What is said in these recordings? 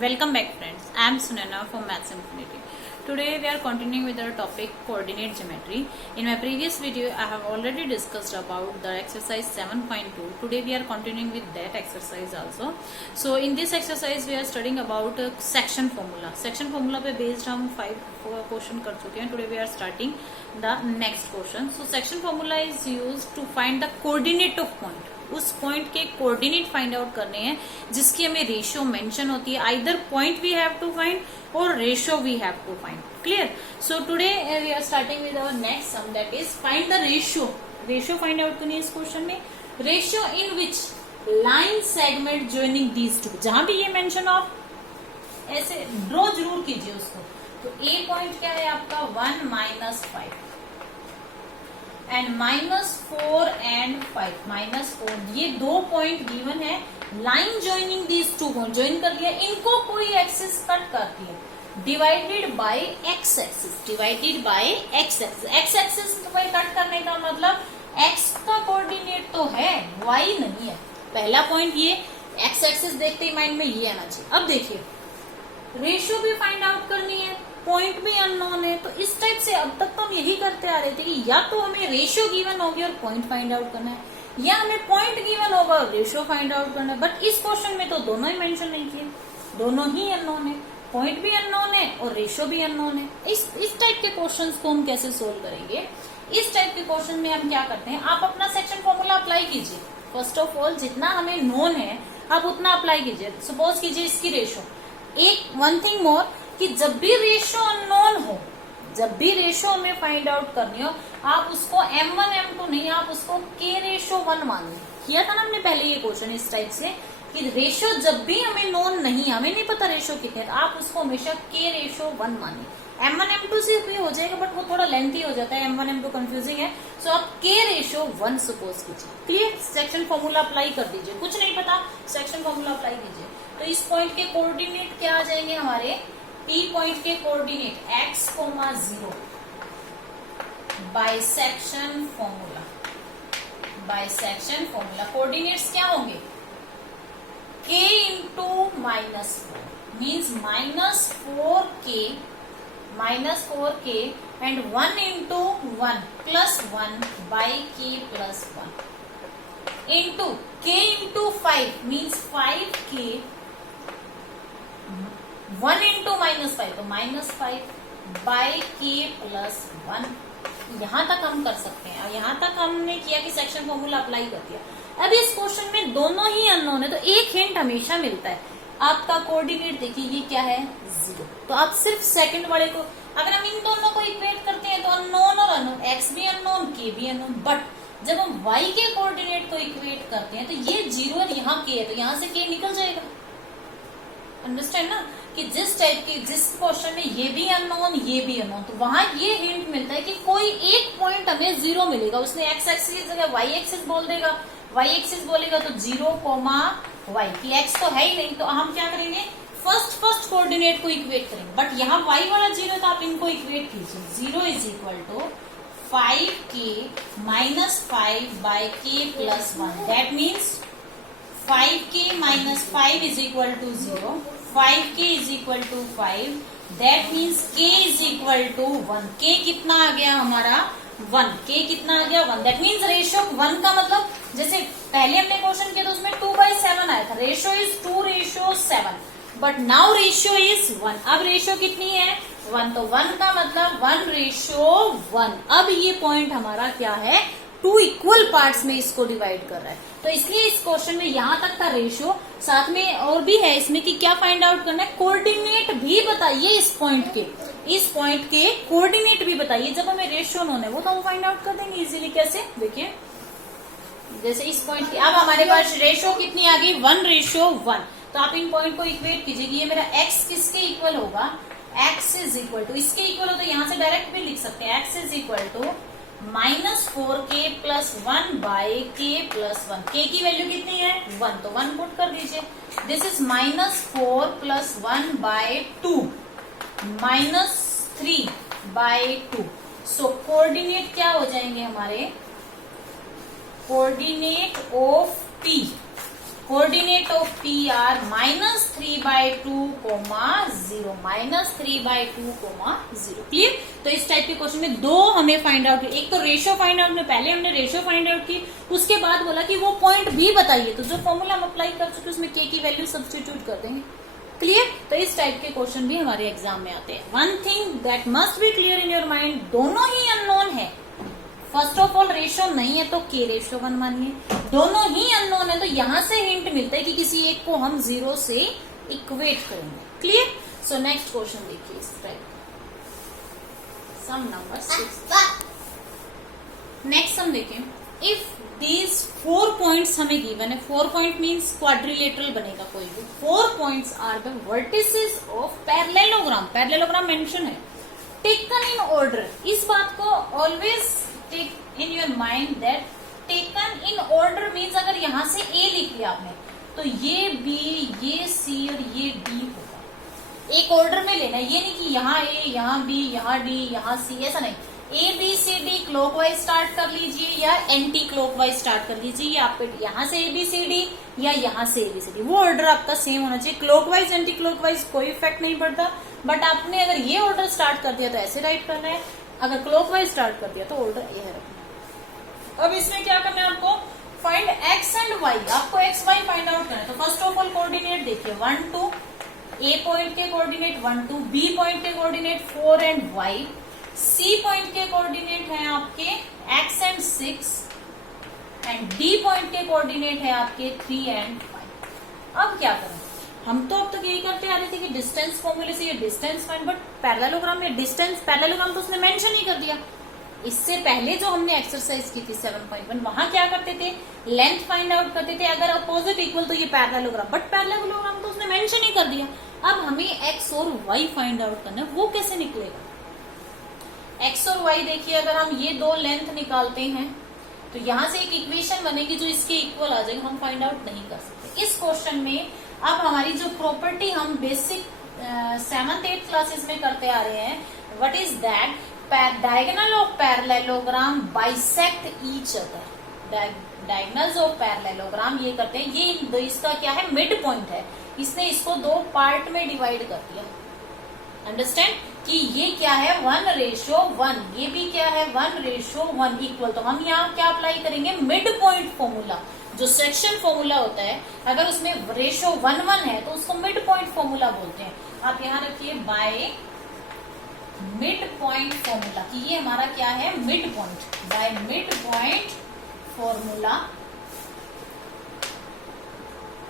Welcome back friends, I am Sunana from Maths Infinity. Today we are continuing with our topic coordinate geometry. In my previous video I have already discussed about the exercise 7.2. Today we are continuing with that exercise also. So in this exercise we are studying about section formula. Section formula पे based हम 5 question कर चुके हैं. Today we are starting the next question. So section formula is used to find the coordinate of point. उस point के coordinate find out करने हैं जिसकी हमें रेशियो मेंशन होती है. Either point we have to find or ratio we have to find. Clear. So today we are starting with our next sum that is find the ratio. Ratio find out करनी है इस question में. Ratio in which line segment joining these two. जहां भी ये mention of ऐसे draw जरूर कीजिए उसको. तो ए पॉइंट क्या है आपका 1 -5 एंड -4 एंड 5 -4. ये दो पॉइंट गिवन है. Line joining these two point join कर दिया. इनको कोई एक्सिस कट करती है. Divided by x axis. Divided by x axis. X axis पे कट करने का मतलब एक्स का कोऑर्डिनेट तो है, वाई नहीं है. पहला पॉइंट ये एक्स एक्सिस देखते ही माइंड में ये आना चाहिए. अब देखिए रेशियो भी फाइंड आउट करनी है, पॉइंट भी अननोन है. तो इस टाइप से अब तक तो हम यही करते आ रहे थे कि या तो हमें रेशियो गिवन होगी और पॉइंट फाइंड आउट करना है, या हमें पॉइंट गिवन होगा और रेशियो फाइंड आउट करना है. बट इस क्वेश्चन में तो दोनों ही मेंशन नहीं किए. दोनों ही अननोन है. पॉइंट भी अननोन है और रेशियो भी अननोन है. इस टाइप के क्वेश्चंस को हम कैसे सोल्व करेंगे. इस टाइप के क्वेश्चन में हम क्या करते हैं, आप अपना सेक्शन फॉर्मूला अप्लाई कीजिए. फर्स्ट ऑफ ऑल जितना हमें नोन है आप उतना अप्लाई कीजिए. सपोज कीजिए इसकी रेशियो. एक वन थिंग मोर कि जब भी रेशियो अननोन हो, जब भी रेशियो हमें फाइंड आउट करनी हो, आप उसको m1 m2 नहीं, आप उसको k रेशियो 1 मानिए. किया था ना हमने पहले ये क्वेश्चन इस टाइप से कि रेशियो जब भी हमें नोन नहीं, हमें नहीं पता रेशियो कितने, तो आप उसको हमेशा k रेशियो 1 मानिए. m1 m2 से भी हो जाएगा बट वो थोड़ा लेंथी हो जाता है. m1 m2 कंफ्यूजिंग है. सो आप k रेशियो 1 सपोज कीजिए. क्लियर. सेक्शन फॉर्मूला अप्लाई कर दीजिए. कुछ नहीं पता, सेक्शन फॉर्मूला अप्लाई कीजिए. तो इस पॉइंट के कोऑर्डिनेट क्या आ जाएंगे हमारे. P पॉइंट के coordinate x, 0 bisection formula. Bisection formula coordinates क्या होंगे. k into -4 means -4k and 1 into 1 +1 by k +1 into k into 5 means 5k 1 into -5 तो -5 बाई k +1. यहां तक हम कर सकते हैं. और यहां तक हमने किया कि सेक्शन फॉर्मूला अप्लाई कर दिया. अब इस क्वेश्चन में दोनों ही अननोन है तो एक हिंट हमेशा मिलता है. आपका कोऑर्डिनेट देखिए ये क्या है 0. तो आप सिर्फ सेकंड वाले को, अगर हम इन दोनों को इक्वेट करते हैं तो अननोन और अननोन, x भी अननोन k भी अननोन. बट जब हम y के कोऑर्डिनेट को इक्वेट करते हैं तो ये 0 और यहाँ k है तो यहाँ से k निकल जाएगा. अंडरस्टैंड ना कि जिस टाइप की जिस क्वेश्चन में ये भी अननोन ये भी अननोन, तो वहां ये हिंट मिलता है कि कोई एक पॉइंट हमें 0 मिलेगा. उसने x एक्सिस जगह y एक्सिस बोल देगा, y एक्सिस बोलेगा तो 0, y की x तो है ही नहीं. तो हम क्या करेंगे, फर्स्ट कोऑर्डिनेट को इक्वेट करेंगे. बट यहाँ y वाला 0 तो आप इनको इक्वेट कीजिए. 0 is equal to 5k -5 by k +1. That means 5k -5 is equal to 0. 5k is equal to 5. That means k is equal to 1. k कितना आ गया हमारा 1. k कितना आ गया 1. दैट मीन्स रेशियो 1 का मतलब जैसे पहले हमने क्वेश्चन किया तो उसमें 2/7 आया था. Ratio is 2:7 but now ratio is 1. अब रेशियो कितनी है 1. तो 1 का मतलब 1:1. अब ये पॉइंट हमारा क्या है 2 इक्वल पार्ट्स में इसको डिवाइड कर रहा है. तो इसलिए इस क्वेश्चन में यहां तक था रेशियो. साथ में और भी है इसमें कि क्या फाइंड आउट करना है. कोऑर्डिनेट भी बताइए इस पॉइंट के कोऑर्डिनेट भी बताइए. जब हमें रेशियो नोन है वो तो हम फाइंड आउट कर देंगे इजीली. कैसे देखिए, जैसे इस पॉइंट की अब हमारे पास रेशियो कितनी आ गई 1:1. तो आप इन पॉइंट को इक्वेट कीजिए कि ये मेरा x किसके इक्वल होगा. x इज इक्वल टू इसके इक्वल हो तो यहां से डायरेक्ट भी लिख सकते हैं. x is equal to -4k +1 by k +1. k की वैल्यू कितनी है 1 तो 1 पुट कर दीजिए. This is -4 +1 by 2 -3 by 2. So coordinate क्या हो जाएंगे हमारे. Coordinate of P coordinate of P are -3/2, -0, -3/2, 0। तो इस टाइप के क्वेश्चन में दो हमें फाइंड आउट, एक तो रेशियो फाइंड आउट में पहले हमने रेशियो फाइंड आउट की, उसके बाद बोला कि वो पॉइंट भी बताइए, तो जो फॉर्मूला हम अप्लाई कर चुके उसमें के की वैल्यू सब्स्टिट्यूट कर देंगे। क्लियर? तो इस टाइप के क्वेश्चन भी हमारे एग्जाम में आते हैं। One thing that must be clear in your mind, दोनों ही अननोन है। फर्स्ट ऑफ ऑल रेशियो नहीं है तो के रेशियो 1 मानिए, दोनों ही अननोन है तो यहां से हिंट मिलता है कि किसी एक को हम 0 से इक्वेट करेंगे। क्लियर? सो नेक्स्ट क्वेश्चन देखिए इस type, sum number 6। Next sum देखें, इफ दीज 4 पॉइंट्स हमें गिवन है, 4 पॉइंट मीन्स क्वाड्रिलेटरल बनेगा कोई भी, 4 points are the vertices of parallelogram, parallelogram mention है, टेकन इन ऑर्डर। इस बात को always take in your mind that taken in order means अगर यहां से ए लिख लिया आपने तो ये बी, ये सी और ये डी होगा। एक ऑर्डर में लेना है, ये नहीं कि यहाँ ए, यहाँ बी, यहाँ डी, यहाँ सी, ऐसा नहीं। A B C D clockwise start कर लीजिए या एंटी क्लॉकवाइज स्टार्ट कर लीजिए, या आप यहाँ से ए बी सी डी या यहाँ से ए बी सी डी, वो ऑर्डर आपका सेम होना चाहिए। क्लॉकवाइज एंटी क्लॉकवाइज कोई इफेक्ट नहीं पड़ता, बट आपने अगर ये ऑर्डर स्टार्ट कर दिया तो ऐसे राइट करना है, अगर क्लॉकवाइज स्टार्ट कर दिया तो ऑर्डर ये है रखना। अब इसमें क्या करना है आपको, फाइंड एक्स एंड वाई, आपको एक्स वाई फाइंड आउट करना है। तो फर्स्ट ऑफ ऑल कोऑर्डिनेट देखिए 1 2, ए पॉइंट के कोऑर्डिनेट 1 2, बी पॉइंट के कोऑर्डिनेट 4 एंड 5, सी पॉइंट के कोऑर्डिनेट है आपके x and 6 and D point के कोऑर्डिनेट है आपके 3 एंड 5। अब क्या करें, हम तो अब तक यही करते आ रहे थे कि डिस्टेंस फॉर्मूले से ये डिस्टेंस फाइंड, बट पैरेललोग्राम में डिस्टेंस, पैरेललोग्राम तो उसने मेंशन ही कर दिया। इससे पहले जो हमने एक्सरसाइज की थी 7.1, वहां क्या करते थे, लेंथ फाइंड आउट करते थे, अगर अपोजिट इक्वल तो ये पैरेललोग्राम, बट पैरेललोग्राम तो उसने मेंशन ही कर दिया। अब हमें एक्स और वाई फाइंड आउट करना है, वो कैसे निकलेगा। एक्स और वाई देखिए, अगर हम ये दो लेंथ निकालते हैं तो यहां से एक इक्वेशन बनेगी जो इसके इक्वल आ जाएगी, हम फाइंड आउट नहीं कर सकते। इस क्वेश्चन में अब हमारी जो प्रॉपर्टी हम बेसिक 7th 8th क्लासेस में करते आ रहे हैं, what is that, diagonal of parallelogram bisect each other. Diagonals of parallelogram ये करते हैं, ये इसका क्या है, मिड पॉइंट है, इसने इसको 2 पार्ट में डिवाइड कर दिया। अंडरस्टैंड कि ये क्या है 1:1, ये भी क्या है 1:1 इक्वल। तो हम यहाँ क्या अप्लाई करेंगे, मिड पॉइंट फॉर्मूला, जो सेक्शन फॉर्मूला होता है, अगर उसमें रेशियो 1:1 है तो उसको मिड पॉइंट फॉर्मूला बोलते हैं। आप यहाँ रखिए बाय मिड पॉइंट फॉर्मूला, कि ये हमारा क्या है mid point, by mid point formula.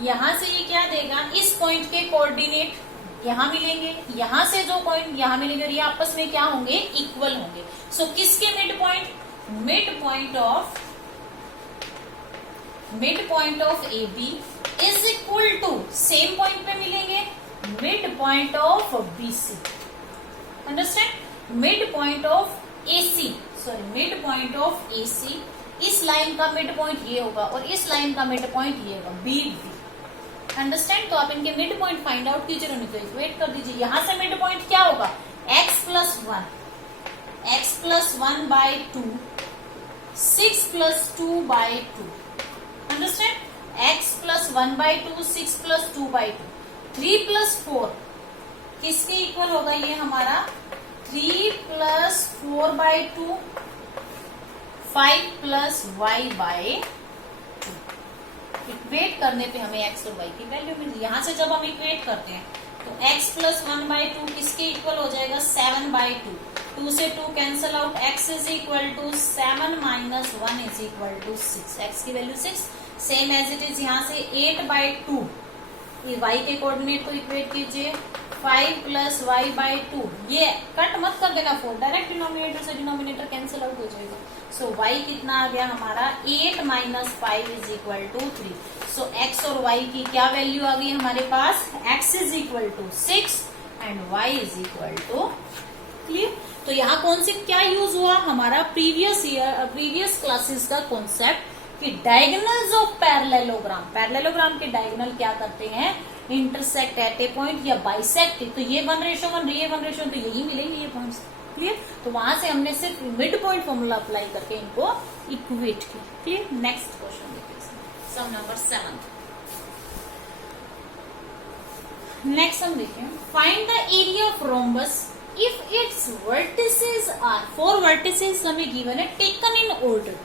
यहां से ये क्या देगा, इस पॉइंट के कोऑर्डिनेट यहां मिलेंगे, यहां से जो पॉइंट यहां मिलेंगे और ये आपस में क्या होंगे, इक्वल होंगे। सो किसके mid point, mid point of A B is equal to, same point पे मिलेंगे, mid point of B C. Understand, mid point of A C, sorry mid point of A C, इस line का mid point ये होगा और इस line का mid point ये होगा, बी डी। अंडरस्टैंड, तो आप इनके मिड पॉइंट फाइंड आउट कीजिए, उन्हें तो इक्वेट कर दीजिए। यहां से मिड पॉइंट क्या होगा, x + 1, x + 1/2, 6 + 2/2। अंडरस्टैंड, x + 1/2, 6 + 2/2, 3 + 4 किसके इक्वल होगा, ये हमारा 3 + 4/2, 5 + y/2। इक्वेट करने पे हमें x और y की वैल्यू मिलती है। यहां से जब हम इक्वेट करते हैं तो x + 1/2 किसके इक्वल हो जाएगा, 7/2, 2 से 2 कैंसल आउट, x = 7 - 1 = 6, x की value 6, same as it is. यहाँ से 8/2, y के कोऑर्डिनेट को इक्वेट कीजिए, 5 + y/2, ये कट मत कर देना 4, डायरेक्ट डिनोमिनेटर से डिनोमिनेटर कैंसिल आउट हो जाएगा। सो y कितना आ गया हमारा, 8 - 5 = 3। सो x और y की क्या वैल्यू आ गई हमारे पास, x = 6 एंड y = क्लियर। तो यहाँ कौन से क्या यूज हुआ, हमारा प्रीवियस क्लासेस का कॉन्सेप्ट कि डायगोनल्स ऑफ पैरेललोग्राम, पैरेललोग्राम के डायगोनल क्या करते हैं, इंटरसेक्ट एट ए पॉइंट या बाइसेक्ट। तो ये 1:1, ये 1:1, तो यही मिलेंगे ये पॉइंट्स। क्लियर, तो वहां से हमने सिर्फ मिड पॉइंट फॉर्मूला अप्लाई करके इनको इक्वेट किया। क्लियर, नेक्स्ट क्वेश्चन देखिए, सम नंबर 7। नेक्स्ट हम देखें, find the area of rhombus if its vertices are, 4 vertices हमें गिवन है taken in order.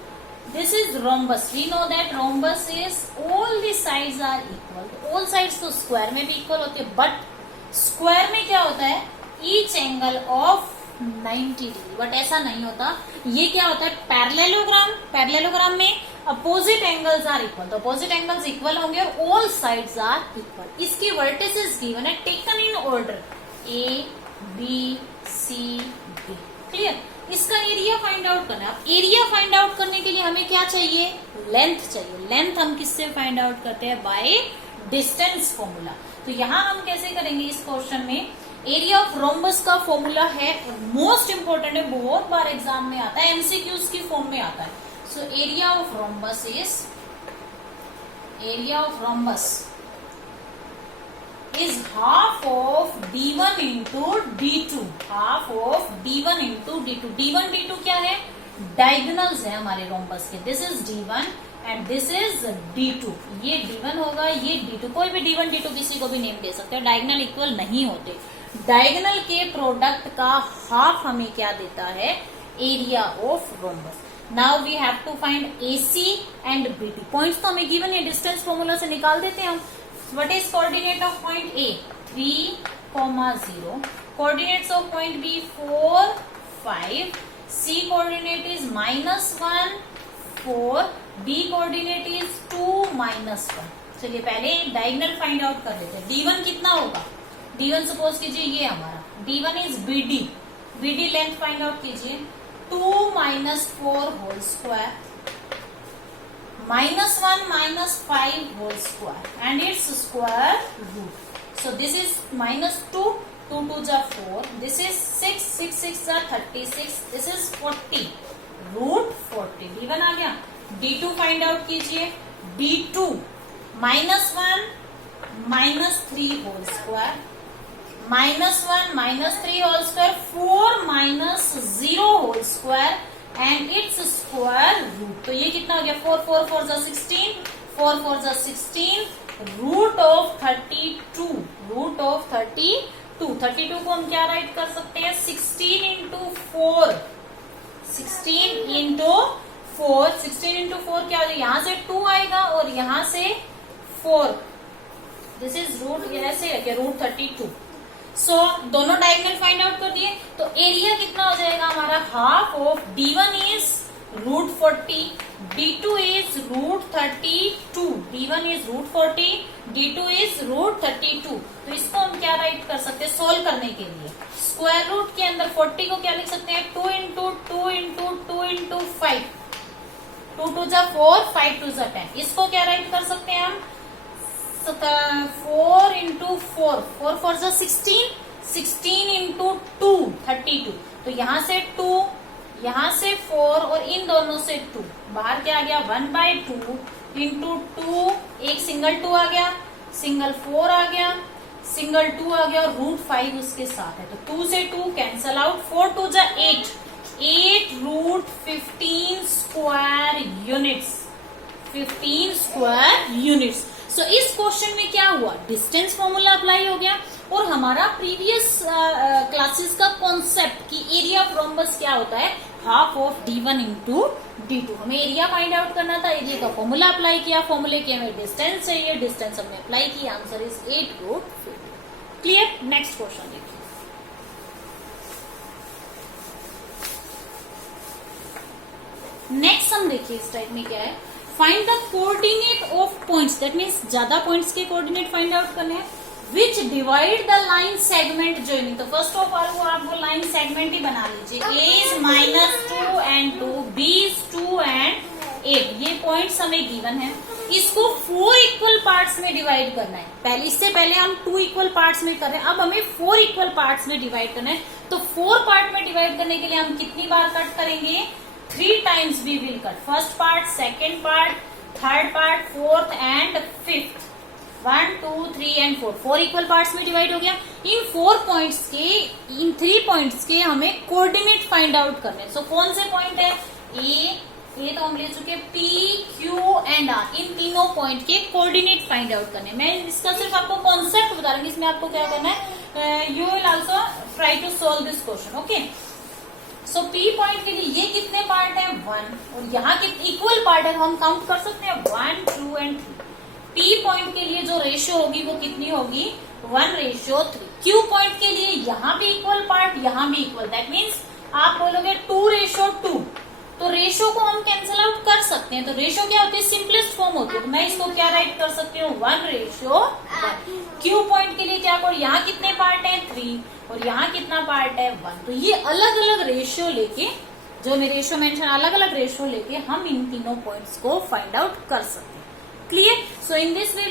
This is rhombus. We know that rhombus is all the sides are equal. All sides तो square में भी equal होते हैं, but square में क्या होता है, each angle of 90 degree. But ऐसा नहीं होता, ये क्या होता है, पैरेललोग्राम. पैरेललोग्राम में अपोजिट एंगल्स आर इक्वल, तो अपोजिट एंगल्स इक्वल होंगे और ऑल साइड्स आर इक्वल. इसकी वर्टिसेस गिवन है taken in order A B C D. Clear. इसका एरिया फाइंड आउट करना है. अब एरिया फाइंड आउट करने के लिए हमें क्या चाहिए, लेंथ चाहिए. लेंथ हम किससे फाइंड आउट करते हैं, बाय डिस्टेंस फॉर्मूला. तो यहां हम कैसे करेंगे, इस क्वेश्चन में एरिया ऑफ रोम्बस का फॉर्मूला है, मोस्ट इंपोर्टेंट है, बहुत बार एग्जाम में आता है, एमसीक्यूज की फॉर्म में आता है. So area of rhombus is, area of rhombus is half of d1 into d2. half of d1 into d2. d1 d2 क्या है, डायगोनल्स है हमारे रोम्बस के. This is d1 and this is d2. ये d1 होगा, ये d2. कोई भी d1 d2 किसी को भी नेम दे सकते हैं. डायगोनल इक्वल नहीं होते. डायगोनल के प्रोडक्ट का हाफ हमें क्या देता है, area of rhombus. Now we have to find AC and BD. Points तो हमें गिवन है, डिस्टेंस फॉर्मूला से निकाल देते हैं हम. What is coordinate of point A? 3,0. Coordinates of point B 4, 5. C coordinate is -1, 4. D coordinate is 2, -1. चलिए पहले डायगोनल फाइंड आउट कर लेते हैं. D1 कितना होगा, D1 सपोज कीजिए ये हमारा D1 is BD. BD length find out कीजिए, 2 - 4 whole square -1 - 5 whole square and its square root. So this is -2, 2 2 are 4. This is 6, 6 6 are 36. This is 40. Root 40. D1 आ गया. D2 फाइंड आउट कीजिए. D2 -1 -3 whole square, -1 -3 whole square, 4 - 0 whole square and its square root. तो ये कितना हो गया, 4 4 4 16, 4 4 16, root of 32. Root of 32. 32 को हम क्या राइट कर सकते हैं, 16 इंटू 4. 16 इंटू 4. 16 इंटू 4 क्या हो जाएगा, यहां से 2 आएगा और यहां से 4. दिस इज रूट, ऐसे है रूट 32. सो दोनों डायगोनल फाइंड आउट कर दिए. तो एरिया कितना हो जाएगा हमारा, half of D1 is root 40, D2 is root 32. D1 is root 40, D2 is root 32. तो इसको हम क्या राइट कर सकते हैं, सोल्व करने के लिए स्क्वायर रूट के अंदर 40 को क्या लिख सकते हैं, 2 इंटू 2 इंटू 2 इंटू 5. 2 2 जा 4, 5 2 जा 10. इसको क्या राइट कर सकते हैं हम, 4 इंटू 4, 4 4 जा 16, 16 इंटू 2 32. तो यहां से 2, यहां से 4 और इन दोनों से 2. बाहर क्या आ गया, 1/2 इंटू 2. एक सिंगल 2 आ गया, सिंगल 4 आ गया, सिंगल 2 आ गया और रूट 5 उसके साथ है. तो 2 से 2 कैंसल आउट. 4 2 जा 8, 8 root 15 square units. 15 square units. So इस क्वेश्चन में क्या हुआ, डिस्टेंस फॉर्मूला अप्लाई हो गया और हमारा प्रीवियस क्लासेस का कॉन्सेप्ट कि एरिया ऑफ रोम्बस क्या होता है, half of D1 into D2. हमें एरिया फाइंड आउट करना था, एरिया का फॉर्मूला अप्लाई किया, फॉर्मूले की हमें डिस्टेंस चाहिए, डिस्टेंस हमने अप्लाई किया, answer is 8 root 50. Clear. Next question देखिए. नेक्स्ट हम देखिए इस टाइप में क्या है, find the coordinate of points. That means ज्यादा पॉइंट्स के कोऑर्डिनेट फाइंड आउट करने हैं which divide the line segment joining. तो फर्स्ट ऑफ ऑल वो आप वो लाइन सेगमेंट ही बना लीजिए. A is -2 and 2, B is 2 and 8. ये पॉइंट्स हमें गिवन है. इसको 4 इक्वल पार्ट्स में डिवाइड करना है. पहले, इससे पहले हम 2 इक्वल पार्ट्स में कर रहे हैं, अब हमें 4 इक्वल पार्ट्स में डिवाइड करना है. तो 4 पार्ट में डिवाइड करने के लिए हम कितनी बार कट करेंगे, 3 times we will cut. First part, second part, third part, fourth and fifth. 1 2 3 and 4. 4 equal parts में डिवाइड हो गया. इन 4 पॉइंट्स के, इन 3 पॉइंट्स के हमें कोऑर्डिनेट फाइंड आउट करने. सो कौन से पॉइंट है, A ये तो हम ले चुके P, Q एंड R, इन तीनों पॉइंट के कोऑर्डिनेट फाइंड आउट करने। मैं इसका सिर्फ आपको कॉन्सेप्ट बता रही हूँ, इसमें आपको क्या करना है, you will also try to solve this question. Okay, so P point के लिए ये कितने पार्ट है 1, और यहाँ कितने इक्वल पार्ट है, हम काउंट कर सकते हैं 1, 2 एंड 3। P पॉइंट के लिए जो रेशियो होगी वो कितनी होगी 1:3। Q पॉइंट के लिए यहाँ भी इक्वल पार्ट, यहाँ भी इक्वल, दैट मीन्स आप बोलोगे 2:2, तो रेशियो को हम कैंसिल आउट कर सकते हैं। तो रेशियो क्या होती है, सिंपलेस्ट फॉर्म होती है, तो मैं इसको क्या राइट कर सकती हूँ 1:1। Q पॉइंट के लिए क्या करो, यहाँ कितने पार्ट है 3, और यहाँ कितना पार्ट है 1। तो ये अलग अलग रेशियो लेके, जो मैं रेशियो मेंशन, अलग अलग रेशियो लेके हम इन तीनों पॉइंट्स को फाइंड आउट कर सकते हैं। Clear? So in this way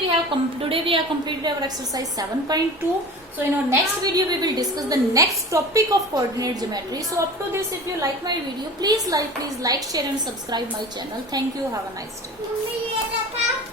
today we have completed our exercise 7.2. So in our next video we will discuss the next topic of coordinate geometry. So up to this, if you like my video, please like, share and subscribe my channel. Thank you. Have a nice day.